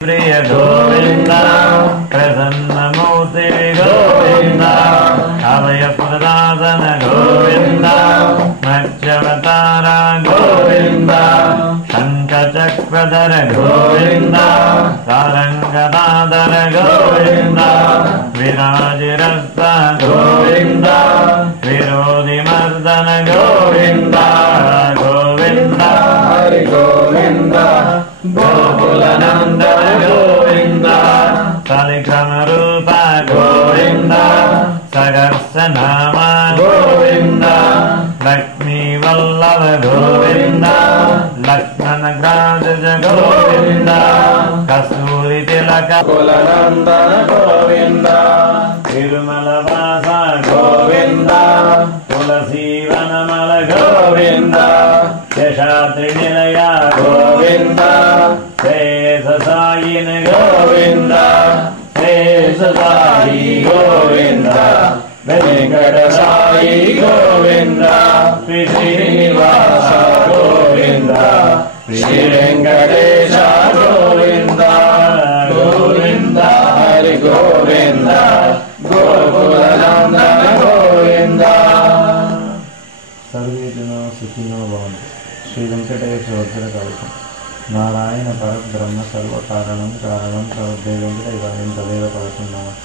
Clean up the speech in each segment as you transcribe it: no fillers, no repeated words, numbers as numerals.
प्रिय गोविंद प्रसन्नमूर्ति गोविंद अभयप्रदासन गोविंद मत्स्यावतार गोविंद शंखचक्रधर गोविंद सारंगनादर गोविंद विराजिरस्त गोविंद विरोधिमर्दन गोविंद गोविंद हरि गोविंद गोकुलनंदन गोविंद सलिक्रम रूप गोविंद सहस्रनाम गोविंद लक्ष्मी वल्लभ गोविंद लक्ष्मणग्राज गोविंद कस्तूरी तिलक कुलनंदन गोविंद तिरुमलवास गोविंद तुलसीवनमल गोविंद शेषाद्रि निलय गोविंद शेष सायिन गोविंद शेष साई गोविंद वेंकट साई गोविंद श्री श्रीनिवास गोविंद श्री वेंकटेश गोविंद गोविंद हरि गोविंद गोकुलनंदन गोविंद। सर्वे जना सुखिनो भवन्तु। श्री वेंकटेश वज्रकवचम्। नारायण परब्रह्म सर्वकारणं कारणं सर्वदेव वेंकटेशाय तदेव कवचं नमः।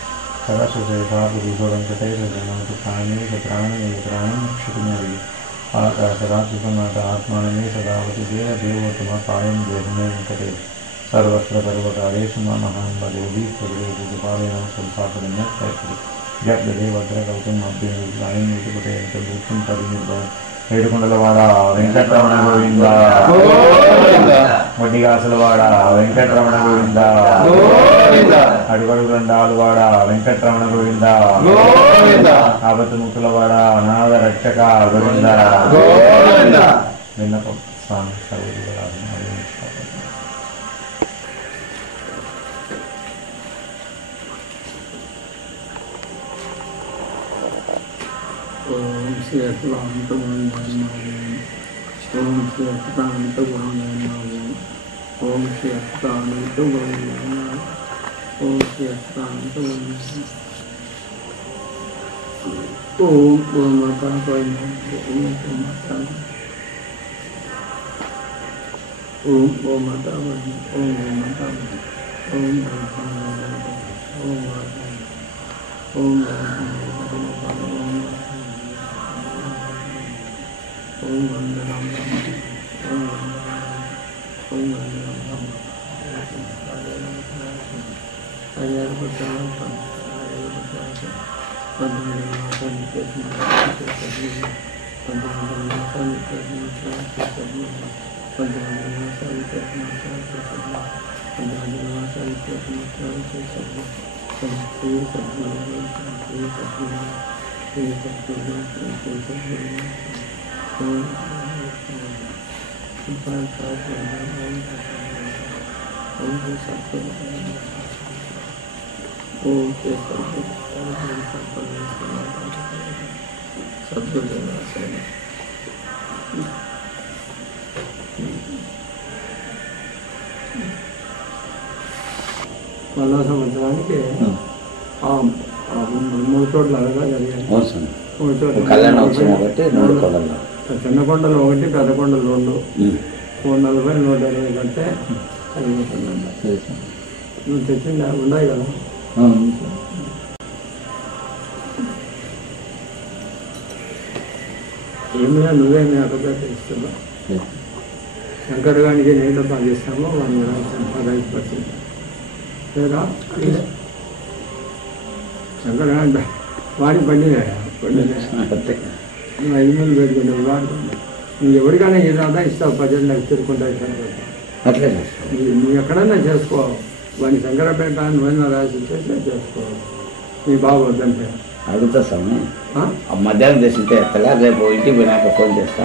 सरस्वतीशापुरुषो वेंकटेश जनोतु प्राणेश प्राणनेत्राणं क्षितिमेवि आकाशरात्रिसमात आत्मानमे सदावति देवदेवोत्तमकायं देहमे वेंकटेश सर्वत्र सर्वकारेषु महान् भजेवि सर्वेषु संस्थापनम् जगदेवद्रकवचं अभ्यनुग्रहं युतिपतेन परिनिर्भय ఏడుకొండలవాడ వెంకటరమణ గోవింద గోవింద వడ్డిగాసులవాడ వెంకటరమణ గోవింద గోవింద అడుగడుగండాలవాడ వెంకటరమణ గోవింద గోవింద ఆపత్తుముక్తులవాడ అనాథ రక్షక గోవింద గోవింద విన్నపం స్వామి సర్వదేవరాజు ओम श्री अक्लांत ओम श्री अक्लांत ओम श्री अक्लांत ओम श्री अक्लांत ओम माता ओम माता ओम ओम वंदनम ओम वंदनम अय्यर बचाओ మళ్ళా సంవత్సరానికి మూడు చోట్ల అలాగా జరిగాయి. మూడు చోట్ల చిన్న కొండలు ఒకటి పెద్ద కొండలు రెండు 340 120 కంటే అయిపోతుందండి. నువ్వు తెచ్చిందా ఉన్నాయి కదా ఏమైనా నువ్వేమి అక్కడ ఇస్తున్నా శంకర్ గారికి నేను పనిచేస్తాము 15% లేదా శంకర్ గారి వాడి పండిగా 5,000 పెట్టుకుంటావు వాడుకుంటా నువ్వు ఎవరికైనా ఏదైనా ఇస్తావు 10 లక్షలు తిరుగుకుంటా అట్లే నువ్వు ఎక్కడన్నా చేసుకో వాడిని శంకరపేట నువ్వైనా రాసి చేస్తే చేసుకో నీ బాబు వద్దంటే అడుగుతా స్వామి మధ్యాహ్నం చేసింటే ఎత్తగా రేపు ఇంటికి పోయినాక ఫోన్ చేస్తా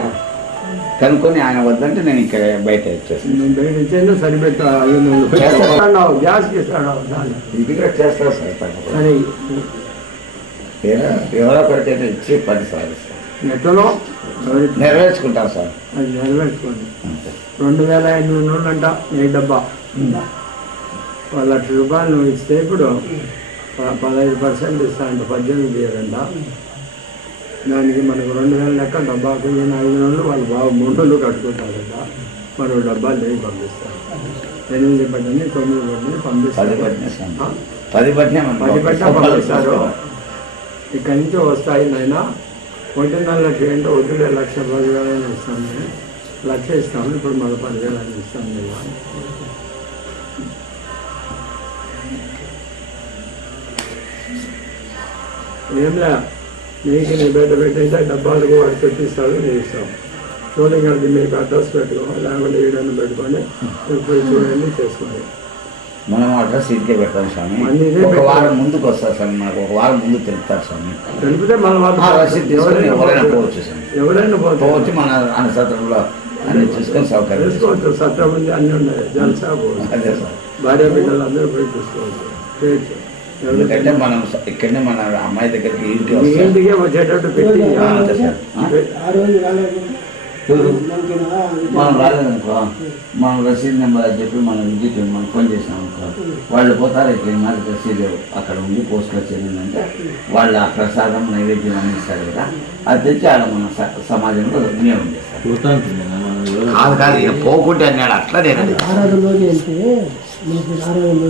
కనుక్కొని ఆయన వద్దంటే నేను ఇక్కడ బయట ఇచ్చేస్తాను బయట ఇచ్చేది సరిపెట్టావు గ్యాస్కి ఇస్తాడు ఇది కూడా చేస్తా సార్ సరే ఎవరో ఒకరికైతే ఇచ్చి 10 సార్లు ఎట్లనో నెరవేర్చుకుంటాం సార్ అది నెరవేర్చుకోండి. 2,500 నూనె అంట 1 డబ్బా ₹1,00,000 నువ్వు ఇస్తే ఇప్పుడు 15% ఇస్తానంట, 18 ఇయ్యారంట. దానికి మనకు 2,000 లెక్క డబ్బాకు 5 రోజులు వాళ్ళు బాగా 3 రోజులు కట్టుకుంటారంట. మరో డబ్బాలు లేవి పంపిస్తారు. 8 పట్టని 9 పట్టని పంపిస్తారు. 10 పట్టినా పంపిస్తారు. ఇక్కడి నుంచి వస్తాయి నాయన. 1.5 లక్షలు ఏంటో వద్దులే, 1,10,000 ఇస్తాను నేను, 1,00,000 ఇస్తాను. ఇప్పుడు మళ్ళీ 10,000 ఇస్తాను నేను. ఏంలే, నీకు నీ బిడ్డ పెట్టేస్తే డబ్బాలకు వాడు పెట్టిస్తాడు, నీ ఇస్తాం. షూటింగ్ అది మీకు అడ్రస్ పెట్టుకో, లేకుంటే ఈడని పెట్టుకొని ఇప్పుడు చూడండి చేసుకోండి. మనం అడ్రస్ ఇంటికే పెడతాం స్వామి. ఒక వారం ముందుకు వస్తారు స్వామి, మనకు ఒక వారం ముందు తెలుపుతారు స్వామి. తెలిపితే మన రసీదు తీసుకొని ఎవరైనా పోవచ్చు స్వామి. ఎవరైనా పోవచ్చు. మన అన్న సత్రంలో అన్ని చూసుకొని సౌకర్యం తీసుకోవచ్చు. సత్రం ఉంది, అన్నీ ఉన్నాయి. జల్సా అదే సార్, భార్య బిడ్డలు అందరూ పోయి చూసుకోవచ్చు, చేయొచ్చు. ఎందుకంటే మనం ఇక్కడనే మన అమ్మాయి దగ్గరికి ఇంటికి ఇంటికే వచ్చేటట్టు పెట్టి మనం రాలేదనుకో, మనం రసీదు నెంబర్ అని చెప్పి మనం విజిట్ మనం ఫోన్ చేసినాం అనుకో, వాళ్ళు పోతారు. ఇట్లా మాకు రసీదు అక్కడ ఉండి పోస్టులో చేరిందంటే వాళ్ళు ఆ ప్రసాదం నైవేద్యం అందిస్తారు కదా, అది తెచ్చి ఆడ మన సమాజంలో వినియోగం చేస్తారు. కాదు ఇక పోకుంటే అన్నాడు అట్లా నేను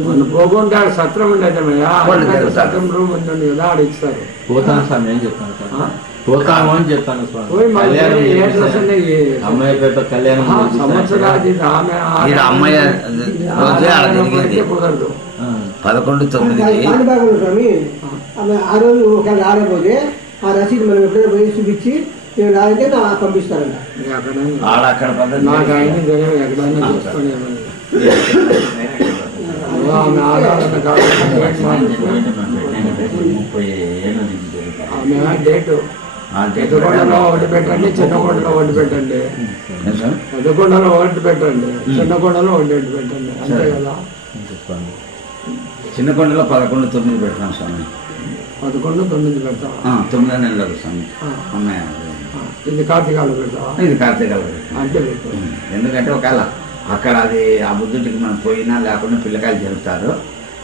మనం పోకుంటే సత్రం ఉండేదమ్మయ్యా, సత్రం రూమ్ ఉంది కదా, ఆడ ఇస్తారు. పోతాను స్వామి, ఏం చెప్తాను పోతాము అని చెప్తాను స్వామి. అమ్మాయి పేరుతో కళ్యాణం సంవత్సరాది అమ్మాయి రోజే ఆడ జరిగింది. కుదరదు. 11/9 ఆ రోజు ఒకవేళ రాలేకపోతే ఆ రసీదు మనం ఎప్పుడైనా పోయి చూపించి నేను రాదంటే నాకు పంపిస్తారంట. అక్కడ నాకు ఆయన ఎక్కడైనా చూసుకొని ఆమె డేటు పెద్దకొండలో ఒకటి పెట్టండి, చిన్నకొండలో ఒకటి పెట్టండి. పెద్దకొండలో ఒకటి పెట్టండి, చిన్నకొండలో ఒకటి పెట్టండి, అంతే కదా. చిన్నకొండలో 11/9 పెడతాం స్వామి. 11/9 పెడతాం. 9 నెలలకు స్వామి. అమ్మాయి ఇది కార్తీకాలు పెడతాం. ఇది కార్తీకాలు పెడతాం. అంటే పెట్టాం. ఎందుకంటే ఒకవేళ అక్కడ అది ఆ బుద్ధుడికి మనం పోయినా లేకుండా పిల్లకాయలు జరుపుతారు.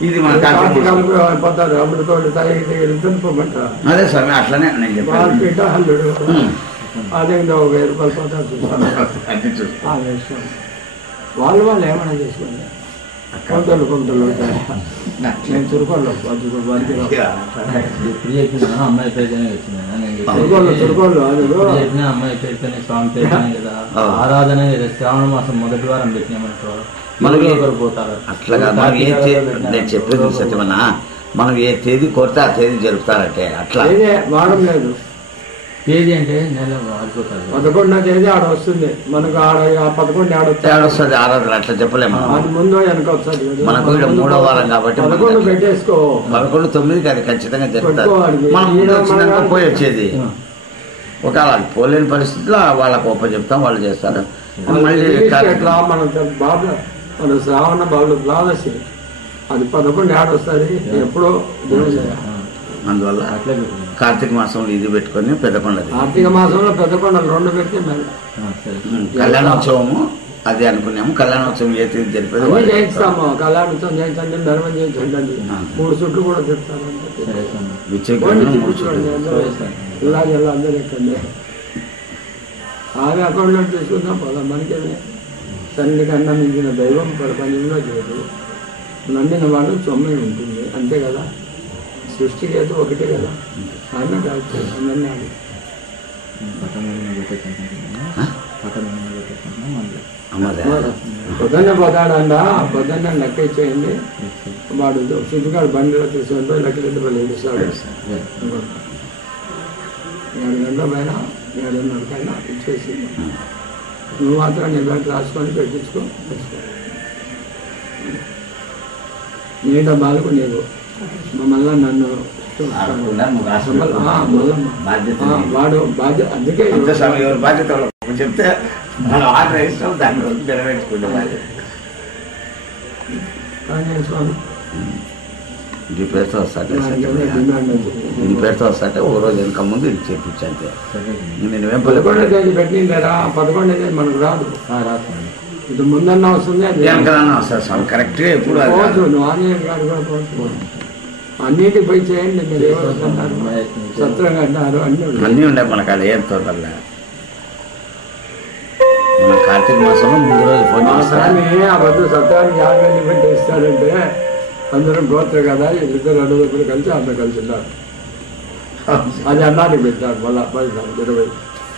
ఇది మన కార్తీకాలకు పోతారు. అమృతో తుంపమంటారు. అదే స్వామి, అట్లనే నేను చెప్పాను. హల్లుడు అదే 1000 రూపాయలు పోతారు. వాళ్ళు ఏమైనా చేసుకోండి. కొంటలు నేను తురుకోళ్ళు అమ్మాయి పేరుతోనే తురుకోళ్ళు అమ్మాయి పేరుతోనే స్వామి పేరుతోనే కదా ఆరాధన. శ్రావణ మాసం మొదటి వారం పెట్టినామనుకో మనకి పోతారు. అట్లాగా మనం నేను చెప్పేది సత్యమన్నా, మనం ఏ తేదీ కోరితే ఆ తేదీ జరుపుతారంటే అట్లా వాడడం లేదు. తేదీ అంటే నెల ఆడిపోతారు. 11వ తేదీ ఆడ వస్తుంది మనకు. ఆడ 11 ఆడొస్తుంది ఆరాధన. అట్లా చెప్పలేము. అది ముందు వెనక వస్తుంది. మనకు 3వ వారం కాబట్టి 11 పెట్టేసుకో. 11/9 అది ఖచ్చితంగా జరుగుతుంది. మనం వచ్చినాక పోయి వచ్చేది. ఒకవేళ పోలేని పరిస్థితిలో వాళ్ళకు ఒప్ప చెప్తాం, వాళ్ళు చేస్తారు. మళ్ళీ మన శ్రావణ బాబు ద్వాదశి అది 11 ఆడొస్తుంది. ఎప్పుడో అందువల్ల కార్తీక మాసంలో ఇది పెట్టుకొని పెద్దకొండ, కార్తీక మాసంలో పెద్దకొండలు 2 పెడితే కళ్యాణోత్సవము అది అనుకున్నాము. కళ్యాణోత్సవం ఏ తేదీ జరిపేది చేయిస్తాము. కళ్యాణోత్సవం చేయించండి, ధర్మం చేయించండి. 3 చుట్లు కూడా చెప్తారు. ఇలా అందరూ ఎక్కండి. ఆమె అకౌంట్లో తీసుకుందాం పోదా. మనకేమే తండ్రి కన్నా మించిన దైవం ప్రపంచంలో లేదు. నమ్మిన వాడు సొమ్మే ఉంటుంది, అంతే కదా. సృష్టి లేదు, ఒకటే కదా. ఆమె కాదు అందరినీ పొద్దున్నే పోతాడంట. పొద్దున్నే లెక్క ఇచ్చేయండి. వాడు సిద్ధిగాడు బండిలో తీసుకొని పోయి లెక్క రూపాయలు ఇస్తాడు. 7 గంటల పైన 7:30కైనా ఇచ్చేసి నువ్వు మాత్రం నీ బ్యాంక్ రాసుకొని పెట్టించుకో. నీ డబ్బాలకు నీకు మళ్ళా నన్ను వాడు బాధ్యత. అందుకే బాధ్యత చెప్తే దాన్ని నెరవేర్చుకుంటే బాధ్యత. స్వామి ఇంటి పేరుతో వస్తాంటే ఇంటి పేరుతో వస్తాంటే ఓ రోజు వెనక ముందు ఇది చేపించంతే. నేను 11వ తేదీ పెట్టిందారా? 11వ తేదీ మనకు రాదు. ఇది ముందన్నా వస్తుంది అది వెనకదన్నా వస్తుంది స్వామి కరెక్ట్గా ఎప్పుడు అది పోవచ్చు కాదు. నువ్వు ఆంజనేయ గారు కూడా పోవచ్చు అన్నిటికి పోయి చేయండి మీరు ఏమవుతున్నారు సత్రంగా అంటారు అన్నీ ఉన్నాయి. అన్నీ ఉండే మనకు అది ఏం తోటల్లా మన కార్తీక మాసంలో ముందు రోజు ఫోన్ మా చేస్తా స్వామి ఆ వద్దు సత్రానికి యాభై పెట్టి ఇస్తాడంటే అందరూ గోత్ర కదా వీళ్ళిద్దరు అడుగులు కలిసి అందరూ కలిసి ఉన్నారు అది అన్నానికి పెట్టాడు మళ్ళీ 20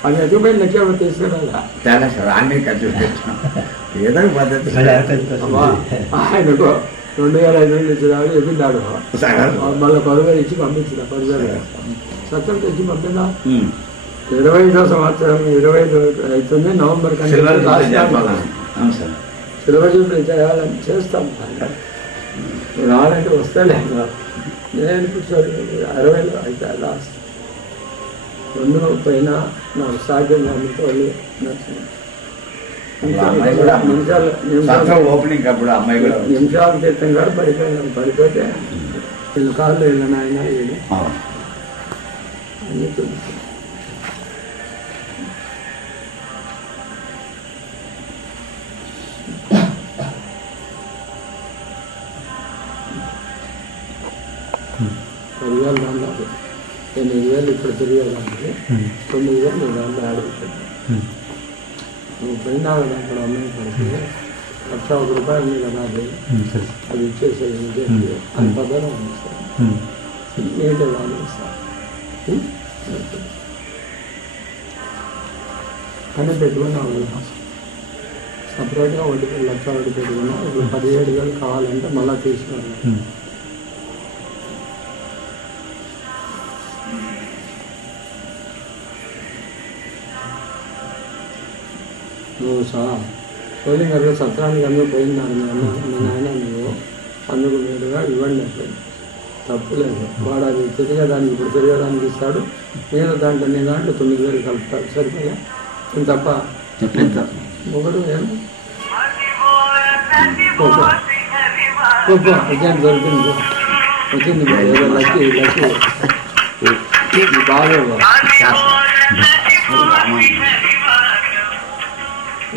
అది ఎదుగుపోయి లెక్క తీసుకురా చాలా సార్ అన్నీ ఖర్చు పెట్టాం ఏదో పద్ధతి ఆయనకు 2500 ఇచ్చినాడు ఎదిగాడు మళ్ళీ 10,000 ఇచ్చి పంపించిన 10,000 సత్రం తెచ్చి పంపినా 25వ సంవత్సరం 25 అవుతుంది నవంబర్ సిల్వర్ సిల్వర్ జూబ్లీ చేయాలని చేస్తాం రావాలంటే వస్తాలే నేను 60లో అయితే లాస్ట్ 2 పైన నాకు సాధ్యం కానీ ఓపెనింగ్ అప్పుడు అమ్మాయి కూడా నిమిషాల క్రితం కూడా పడిపోతే వీళ్ళు కాళ్ళు వెళ్ళిన ఆయన వీళ్ళు అన్నీ తెలుసు పదివేలు దాంట్లో 8,000 ఇప్పుడు తిరిగేదానికి 9,000 నేను దాంట్లో ఆడుకుంటాను నువ్వు పోయినా కదా అక్కడ అమ్మాయి పడితే ₹1,000 ఉంది కదా అది ఇచ్చేసేది అది పదవి ఇస్తాను నేనే వాళ్ళు ఇస్తాను కానీ పెట్టుకున్నావు సపరేట్గా ₹1,00,000 పెట్టుకున్నా ఇప్పుడు 17,000 కావాలంటే మళ్ళీ తీసుకున్నాను నువ్వు సోలింగ్ గారు సత్రానికి అందరూ పోయినారు మీ నాయన నువ్వు అందుకు మీరుగా ఇవ్వండి అట్లేదు తప్పులేదు వాడు అది తిరిగేదానికి ఇప్పుడు తిరిగేదానికి ఇస్తాడు నేను దాంట్లో 9,000 కలుపుతాడు సరిపోయా నేను తప్ప ఒకడు ఏమో అర్జెంట్ దొరికింది వచ్చింది ఏదో లక్కి బాగా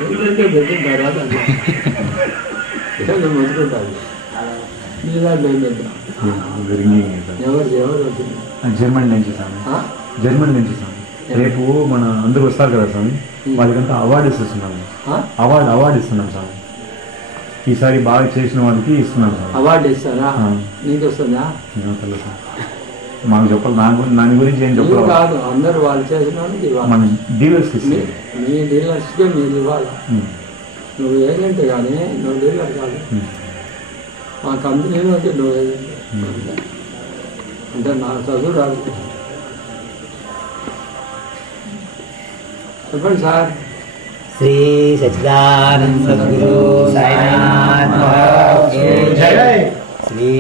ఏంటంటే పెట్టిన తర్వాత మొదలుకుంటాను నీ దాంట్లో ఏం పెట్టా ఎవరు వచ్చింది జర్మనీ నుంచి స్వామి జర్మనీ నుంచి స్వామి రేపు మన అందరూ వస్తారు కదా స్వామి వాళ్ళకంతా అవార్డు ఇస్తున్నాము అవార్డు ఇస్తున్నాం స్వామి ఈసారి బాగా చేసిన వాళ్ళకి ఇస్తున్నాం స్వామి అవార్డు ఇస్తారా నీకు వస్తుందా మాకు చెప్పాలి దాని గురించి ఏం చెప్పాలి కాదు అందరూ వాళ్ళు చేసిన వాళ్ళకి ఇవ్వాలి మన డీలర్స్కి మీ డీలర్స్కే మీరు ఇవ్వాలి నువ్వు ఏజెంట్ కానీ నువ్వు డీలర్ కాదు మా కంపెనీలో అయితే నువ్వు ఏజెంట్ అంటే నాకు చదువు రాదు చెప్పండి సార్ శ్రీ సచ్చిదానంద సద్గురు సాయినాథ్ మహారాజ్ కీ జై శ్రీ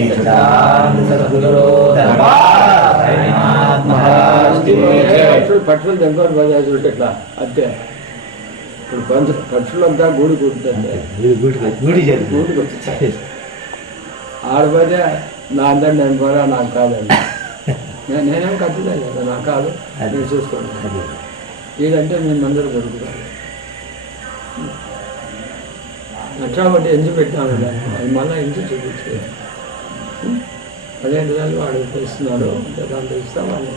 సచ్చిదానంద సద్గురు దర్బార్ సాయినాథ్ మహారాజ్ కీ జై పట్టులు దగ్గర బజాజ్ ఇట్లా అంతే ఇప్పుడు ఖర్చులంతా గూడి కూర్చుంటే గూడికి వచ్చి ఆడపోతే నా అందరు నేను పోరా నాకు కాదండి నేనేం ఖర్చులే కదా నాకు కాదు నేను చూసుకోండి వీడంటే మేము అందరూ దొరుకుతారు అట్లా బట్టి ఎంచి పెట్టాను అది మళ్ళీ ఎంచి చూపించే 15,000 వాడు ఇస్తున్నాడు దాంట్లో ఇస్తా వాళ్ళు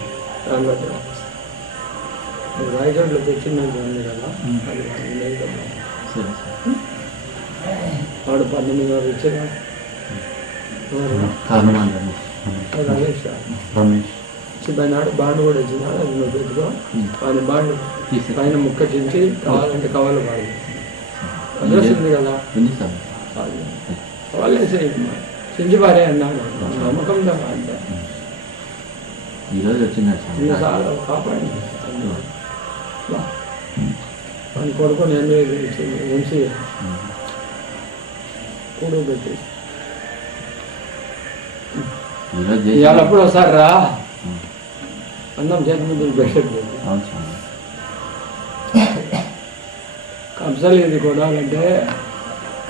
దాంట్లో రాయచోట్లో తెచ్చిందని ఉంది కదా అది వాడు 19,000 ఇచ్చేదా రమేష్ ఇచ్చిపోయినాడు బాండ్ కూడా ఇచ్చినాడు అది నువ్వు పెట్టుకో వాడి బాండ్ పైన ముక్క చించి కావాలంటే కవర్లు బాగా అడ్రస్ ఉంది కదా కవర్లేసే చించి పారే అన్నాడు నమ్మకంతో అంటే ఈరోజు వచ్చింది చాలా కాపాడి వాడిని కొడుకొని ఉంచి కూడు పెట్టి ఇవాళ ఎప్పుడు వస్తారు రా అన్నం చేతి ముందు పెట్టండి కంపల్సరీ ఇది కొనాలంటే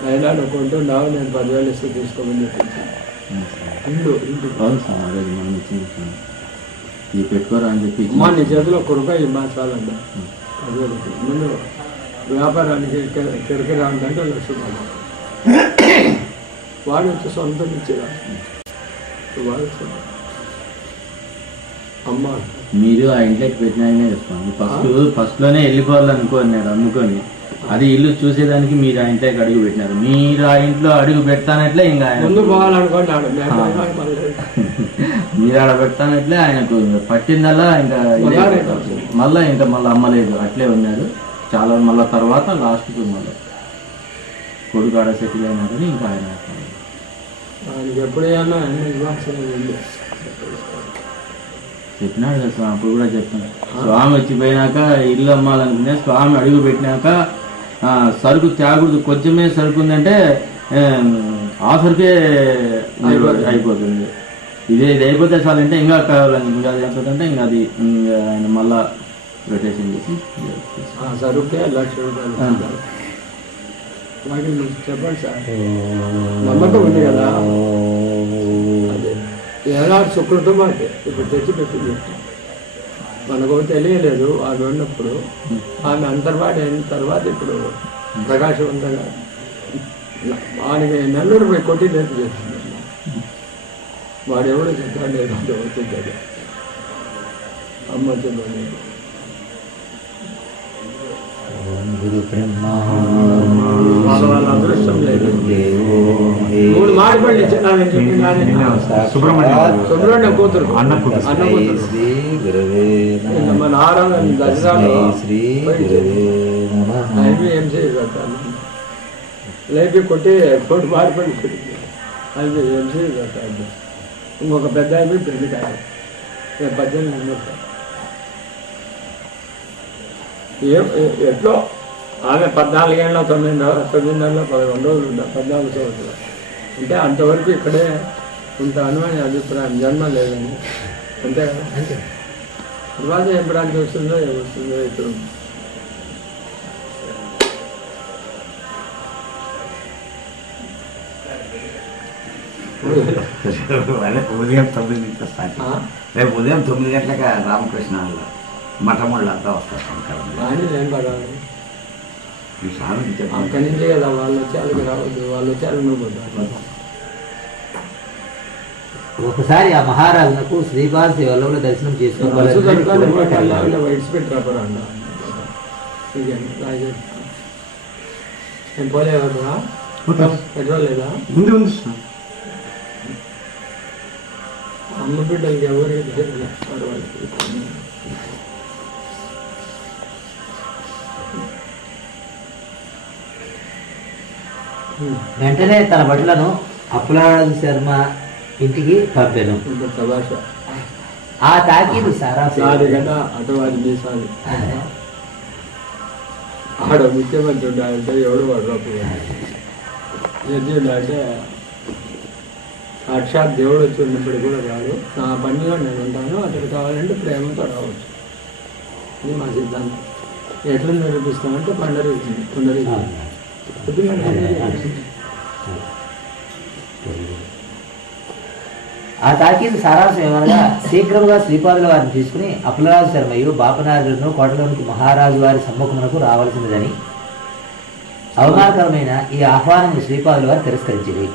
అయినా నువ్వు కొంటున్నావు నేను 10,000 ఇస్తే తీసుకోమని చెప్పింది ఇల్లు ఈ పెట్టుకోరా అని చెప్పి మా నీ చేతిలో కొడుక ఇమ్మా చాలండి 10,000 ముందు వ్యాపారానికి కిరకిరా అంటే లక్ష్మణ వాడు వచ్చి సొంతం ఇచ్చేదా వాడు అమ్మ మీరు ఆ ఇంట్లోకి పెట్టినాయనే చెప్తాను. ఫస్ట్లోనే వెళ్ళిపోవాలనుకున్నాడు అమ్ముకొని. అది ఇల్లు చూసేదానికి మీరు ఆ ఇంట్లోకి అడుగు పెట్టినారు. మీరు ఆ ఇంట్లో అడుగు పెడతానట్లే ఇంకా ముందు పోవాలనుకున్నాడు. మీరు ఆడ పెడతానట్లే ఆయనకు పట్టిందల్లా ఇంకా మళ్ళా అమ్మలేదు, అట్లే ఉన్నాడు చాలా. మళ్ళా తర్వాత లాస్ట్కి మళ్ళీ కొడుకు ఆడ సెటిల్ అయినారని ఇంకా ఆయన ఆయనకి ఎప్పుడైనా చెప్పినాడు కదా స్వామి. అప్పుడు కూడా చెప్పాను, స్వామి వచ్చిపోయినాక ఇల్లు అమ్మాలనుకునే స్వామి అడుగు పెట్టినాక సరుకు తేకూడదు, కొంచెమే సరుకు ఉందంటే ఆ సరుకే అయిపోతుంది. ఇది అయిపోతే చాలంటే ఇంకా కావాలని ఇంకా అది అయిపోతుంటే ఇంకా అది ఆయన మళ్ళా రొటేషన్ చేసి సరుకే 1,00,000 రూపాయలు. చెప్పండి సార్, నమ్మకం ఉంది కదా. అదే ఏనాడు శుక్రుడు మాకే ఇప్పుడు తెచ్చి పెట్టింది. మనకు తెలియలేదు వాడు ఉన్నప్పుడు. ఆమె అంతర్వాడి అయిన తర్వాత ఇప్పుడు ప్రకాశవంతంగా ఆయనకి నెల్లూరు పోయి కొట్టి నేర్పు చేస్తుంది. వాడు ఎవడో చెప్పాడు లేదు అవుతుంది అమ్మ చెప్పండి. వాళ్ళ అదృష్టం లేదు. 3 మాడిపల్లి ఇచ్చానని చెప్పి సుబ్రహ్మణ్యం కూతురు అన్న కూతురు మన ఆరాధన దసరాలో ఎంసీ కట్టాను. లేపి కొట్టి మాడిపల్లి అది ఎంసీ కట్టాలి. ఇంకొక పెద్ద అయిపోయి పెళ్లి కాదు. 18 ఎట్లో ఆమె 14 ఏళ్ళ 9 నెలల 11 రోజులు ఉంటా. 14 సంవత్సరాలు అంటే అంతవరకు ఇక్కడే ఉంటాను అని అభిప్రాయం. జన్మ లేదని అంతే కదా. తర్వాత ఎప్పుడానికి వస్తుందో ఏమొస్తుందో ఇప్పుడు ఉదయం 9 నుంచి స్టార్ట్. రేపు ఉదయం 9 గంటలకు రామకృష్ణ మఠం వాళ్ళు అంతా వస్తారు. ఏం పడాలి అక్కడి నుంచే కదా వాళ్ళు వచ్చి వాళ్ళకి రావద్దు. వాళ్ళు వచ్చి వాళ్ళు నువ్వు ఒకసారి ఆ మహారాజునకు శ్రీపాద వల్లభుల దర్శనం చేసుకోవాలి. వైట్స్ పెట్టి రాపరా నేను పోలేవా పెట్రోల్ లేదా? అమ్మ బిడ్డలకి ఎవరికి వెంటనే తన బట్టలను అప్పులారాజు శర్మ ఇంటికి పంపాను. ఆ తాకీదు కదా అటువారి ఆడ ముఖ్యమంత్రి ఉండాలంటే ఎవడు వాడు జడ్జి అంటే సాక్షాత్ దేవుడు వచ్చి ఉన్నప్పుడు కూడా కాదు. నా పనిలో నేను ఉంటాను, అతడు కావాలంటే ప్రేమతో రావచ్చు. ఇది మా సిద్ధాంతం. ఎట్లా నిరూపిస్తామంటే పునరి ఆ తాకీదు సారాంశం ఏమనగా శీఘ్రముగా శ్రీపాదుల వారిని తీసుకుని అప్పులరాజు శర్మయ్య బాపనాయుడును కోటలోనికి మహారాజు వారి సమ్ముఖమునకు రావాల్సినదని అవమానకరమైన ఈ ఆహ్వానం శ్రీపాదుల వారు తిరస్కరించింది.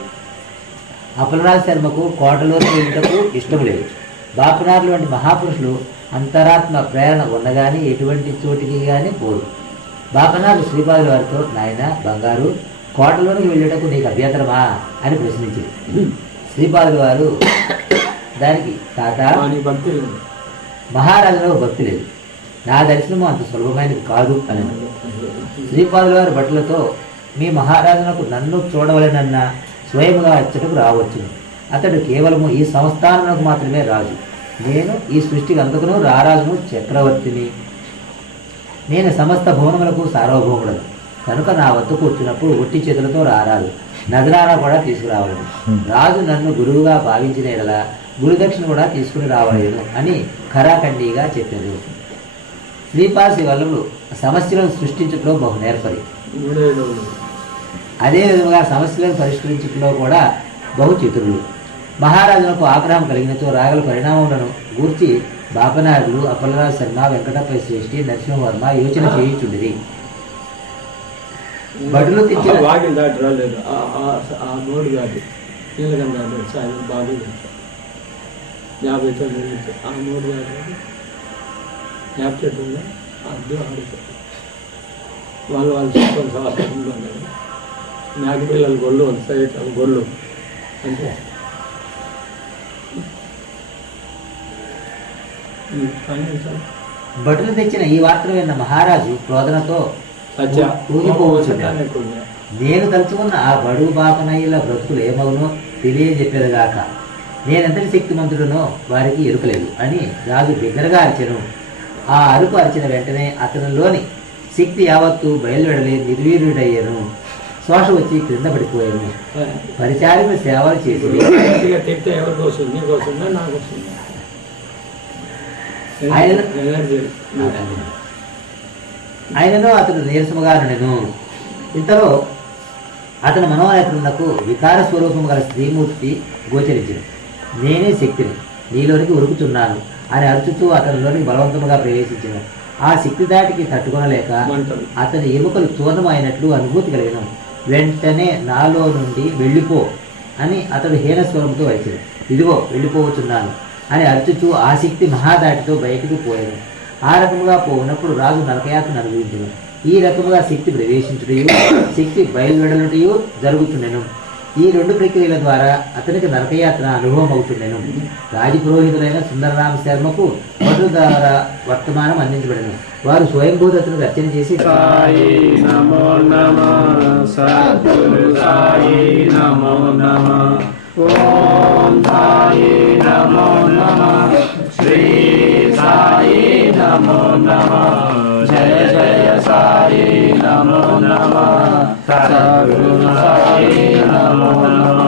అప్పులరాజు శర్మకు కోటలోకి వెళ్ళటకు ఇష్టం లేదు. బాపనారులు వంటి మహాపురుషులు అంతరాత్మ ప్రేరణ ఉండగానే ఎటువంటి చోటికి కానీ పోరు. బాపనారులు శ్రీపాదుల వారితో, నాయన బంగారు, కోటలోనికి వెళ్ళటకు నీకు అభ్యంతరమా అని ప్రశ్నించింది. శ్రీపాదుల వారు దానికి, తాత మహారాజులో భక్తి లేదు, నా దర్శనము అంత సులభమైనది కాదు అని. శ్రీపాదుల వారి బట్టలతో మీ మహారాజునకు నన్ను చూడవలెనన్న స్వయముగా అచ్చటకు రావచ్చును. అతడు కేవలము ఈ సంస్థానమునకు మాత్రమే రాజు. నేను ఈ సృష్టికి అంతకును రారాజును చక్రవర్తిని. నేను సమస్త భువనములకు సార్వభౌముడను కనుక నా వద్దకు వచ్చినప్పుడు ఒట్టి చేతులతో రారాదు, నజరానా కూడా తీసుకురావలను. రాజు నన్ను గురువుగా భావించిన ఎడల గురుదక్షిణ కూడా తీసుకుని రావలేను అని ఖరాఖండిగా చెప్పారు. శ్రీపాసి వల్లభులు సమస్యలను సృష్టించడంలో బహు నేర్పరి. అదేవిధంగా సమస్యలను పరిష్కరించడంలో కూడా బహు చతురులు. మహారాజులకు ఆగ్రహం కలిగినచో రాగల పరిణామములను గూర్చి బాపనాయుడు, అప్పలరాజు శర్మ, వెంకటపై శ్రేష్ఠి, నరసింహవర్మ యోచన చేయుచుండిరి. బడులు తెచ్చిన వాకిలు దాటి రాలేదు, ఆ నోడు దాటి నీళ్ళకన్నా దాటి సాయం బాగా 50 తొమ్మిది ఆ నోడు దాటి ల్యాప్టాప్ ఉందా అద్దు ఆడుతారు వాళ్ళు చెప్పాలి సంవత్సరంలో మేక పిల్లలు గొళ్ళు వస్తాయి గొళ్ళు అంటే బడులు తెచ్చిన ఈ వార్తలు విన్న మహారాజు క్రోధనతో ఊగిపోవచ్చున్నాడు. నేను తలుచుకున్న ఆ బడుగు బాపనయ్యల బ్రతుకులు ఏమవునో తెలియజెప్పేదిగాక నేనెంతటి శక్తిమంతుడునో వారికి ఎరుకలేదు అని రాజు బిగ్గరగా అరిచెను. ఆ అరుపు అరిచిన వెంటనే అతనిలోని శక్తి యావత్తు బయలువెడలి నిర్వీర్యుడయ్యాను. శ్వాస వచ్చి క్రింద పడిపోయాను. పరిచారిక సేవలు చేసి తిప్పితే ఎవరికి వస్తుంది, నీకు వస్తుందా నాకు వస్తుందా? ఆయనను అతడు నీరసముగా నేను ఇంతలో అతని మనోనేత్రులకు వికార స్వరూపము గల స్త్రీమూర్తి గోచరించింది. నేనే శక్తిని నీలోనికి ఉరుకుతున్నాను అని అరుచుతూ అతనిలోనికి బలవంతముగా ప్రవేశించిన ఆ శక్తి దాటికి తట్టుకొనలేక అతని ఎముకలు చూర్ణం అయినట్లు అనుభూతి కలిగిన వెంటనే నాలో నుండి వెళ్ళిపో అని అతడు హీనస్వరంతో వచ్చాడు. ఇదిగో వెళ్ళిపోవచ్చున్నాను అని అర్చుచూ ఆ శక్తి మహాదాటితో బయటకు పోయాను. ఆ రకముగా పోయినప్పుడు రాజు నరకయాత్రను అనుభవించను. ఈ రకముగా శక్తి ప్రవేశించుటయు శక్తి బయలువెడలుటయు జరుగుతుండెను. ఈ రెండు ప్రక్రియల ద్వారా అతనికి నరకయాత్ర అనుభవం అవుతుండెను. రాజపురోహితులైన సుందరరామ శర్మకు భటుల ద్వారా వర్తమానం అందించబడెను. వారు స్వయంభూతను అర్చన చేసి ఓం సాయి నమో నమః శ్రీ సాయి నమో నమః జయ జయ సాయి నమో నమః సద్గురు సాయి నమో నమః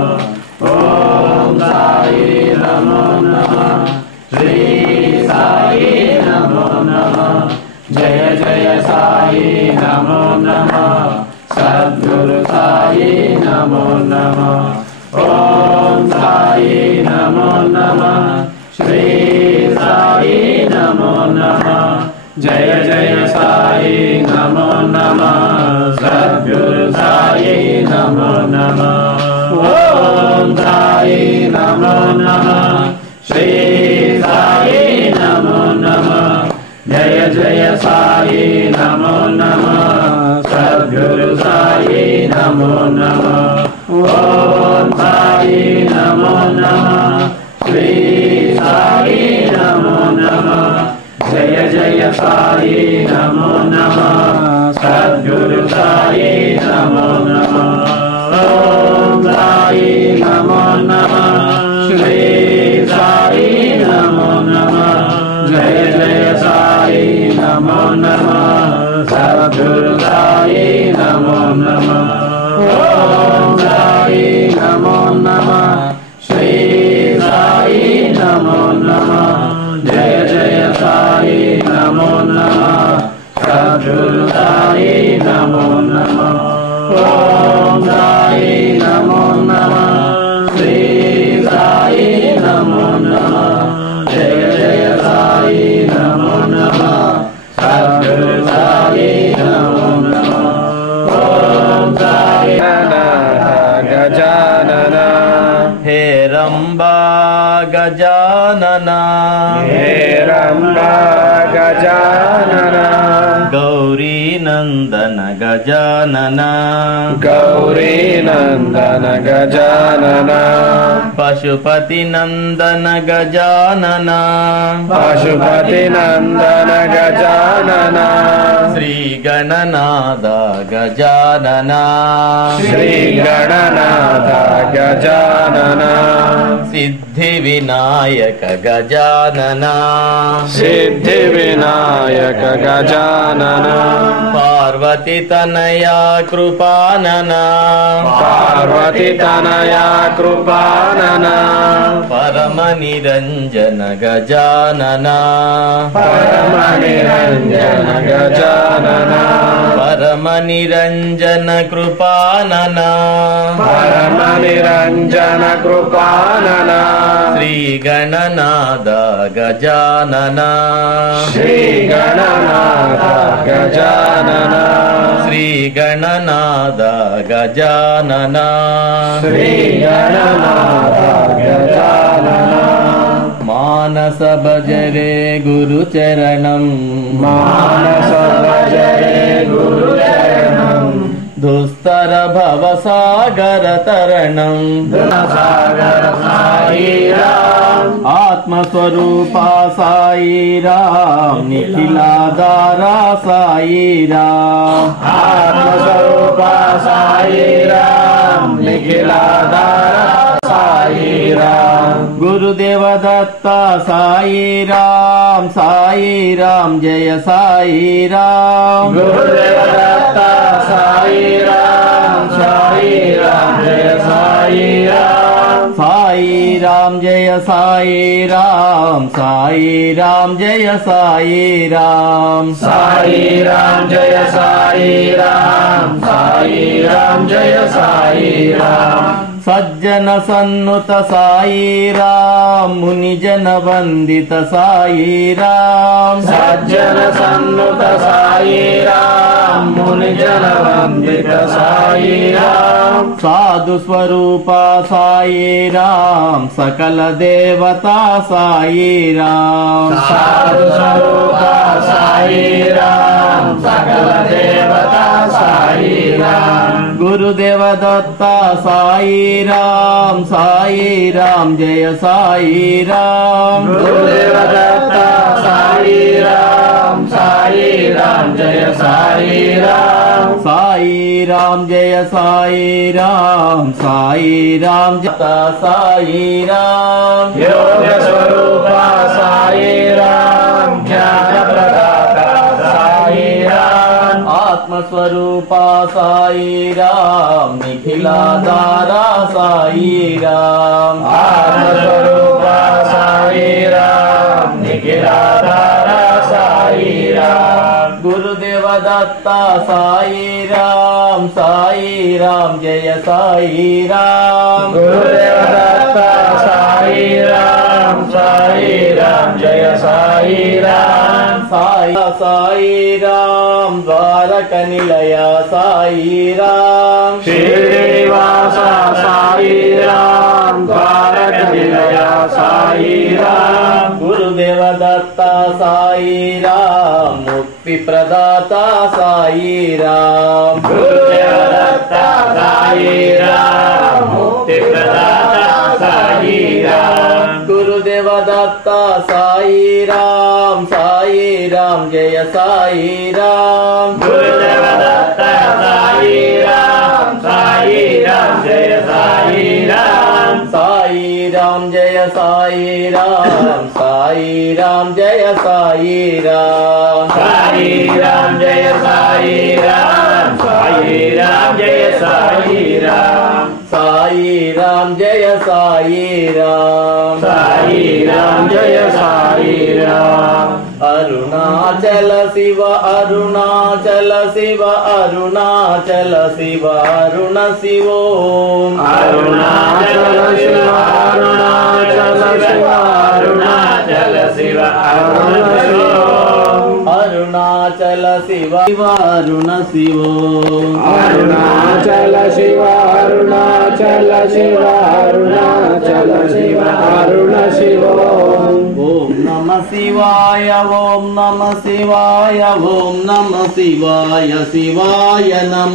ఓం సాయి నమో నమః శ్రీ సాయి నమో నమః జయ జయ సాయి నమో నమః సద్గురు సాయి నమో నమః ఓం సాయి నమో నమః శ్రీ సాయి నమో నమః జయ జయ సాయి నమో నమః సద్గురు సాయి నమో నమః ఓం సాయి నమో నమః శ్రీ సాయి నమో నమః జయ జయ సాయి నమో నమః సద్గురు సాయి నమో నమః ఓం సాయి నమో నమః శ్రీ సాయి నమో నమః జయ జయ సాయి నమో నమః సద్గురు సాయి నమో నమః ఓం సాయి నమో నమః శ్రీ సాయి నమో నమః జయ జయ సాయి నమో నమః సద్గురు సాయి నమో నమః ఓం సాయి నమో నమః శ్రీ సాయి నమో నమః జయ జయ సాయి నమో నమః సద్గురు సాయి నమో నమః ఓం సాయి నమో నమః శ్రీ సాయి నమో నమః జయ జయ సాయి నమో నమః సద్గురు సాయి నమో నమః ఓం సాయి గజానన हेरम्बा गजानना हेरम्बा गजानन गौरी नन्दन गजानना गौरी नन्दन गजानन पशुपति नन्दन गजानना पशुपति नन्दन गजानन श्रीगणनाथ गजानना श्रीगणनाथ गजानन सिद्धिविनायक गजानना सिद्धिविनायक गजानन पार्वती तनया कृपानना पार्वती तनया कृपानन परम నిరంజన గజానన పరమ నిరంజన గజానన పరమ నిరంజన కృపానన పరమ నిరంజన కృపానన శ్రీ గణనాద గజానన శ్రీ గణనాథ గజానన శ్రీ గణనాద గజానన శ్రీ గణనాథ గజానన మానస భజరే గురు చరణం మానస భజరే గురు చరణం దుస్తర భవ సాగర తరణం సాగర సాయి రామ్ ఆత్మస్వరూపా సాయి రామ్ నిఖిలాధారా సాయి రామ్ ఆత్మస్వరూప సాయి రామ్ నిఖిలాధార సాయి రామ్ గురుదేవ దత్త సాయి రామ్ జయ సాయి రామ్ గురుదేవ దత్త సాయి రామ్ జయ సాయి రామ్ సాయి రామ్ జయ సాయి రామ్ జయ సాయి రామ్ సాయి రామ్ జయ సాయి రామ్ జయ సాయి రామ్ సజ్జన సన్నుత సాయి రామ్ ముని జన వందిత సాయి రామ్ సజ్జన సన్నుత సాయి రామ్ ముని జన వందిత సాయి రామ్ సాధు స్వరూప సాయి రామ్ సకల దేవతా సాయి రామ్ సాధు స్వరూప సాయి రామ్ సకల దేవతా సాయి రామ్ గురుదేవ దత్త సాయి రామ్ జయ సాయి రామ్ గురుదేవ దత్త సాయి రామ్ జయ సాయి రామ్ సాయి రామ్ జయ సాయి రామ్ దత్త సాయి రామ్ యోగ స్వరూప సాయి రామ్ జ్ఞాన ప్రదాత సాయి రామ్ ఆత్మస్వరూప సాయి రామ్ నిఖిలాధారా సాయి రామ్ ఆత్మస్వరూప సాయి రామ్ నిఖిలాధార సాయి రామ్ గురుదేవ దత్త సాయి రామ్ జయ సాయి రామ్ గురుదేవ దత్త సాయి రామ్ జయ సాయి రామ్ సాయి రామ్ ద్వారక నిలయ సాయి రామ్ శ్రీనివాస సాయి రామ్ ద్వారక నిలయ సాయి రామ్ గురుదేవ దత్త సాయి రామ్ ముక్తి ప్రదాత సాయి రామ్ గురుదేవ దత్త సాయి రామ్ ముక్తి ప్రదాత సాయి రామ్ గురుదేవ దత్త సాయి రామ్ జయ సాయి రామ్ గురుదేవ దత్త సాయి రామ్ జయ సాయి రామ్ సాయి రామ్ జయ సాయి రామ్ జయ సాయి రామ్ సాయి రామ్ జయ సాయి రామ్ జయ సాయి రామ్ సాయి రామ్ జయ సాయి రామ్ జయ సాయి రామ్ అరుణాచల శివ అరుణాచల శివ అరుణాచల శివ అరుణ శివోం అరుణాచల శివ అరుణాచల శివ అరుణాచల శివ అరుణ శివోం అరుణాచల శివ అరుణ శివోం అరుణాచల శివ అరుణాచల శివ అరుణాచల శివ అరుణ శివోం ఓం నమ శివాయ ఓం నమ శివాయ ఓం నమ శివాయ శివాయ నమ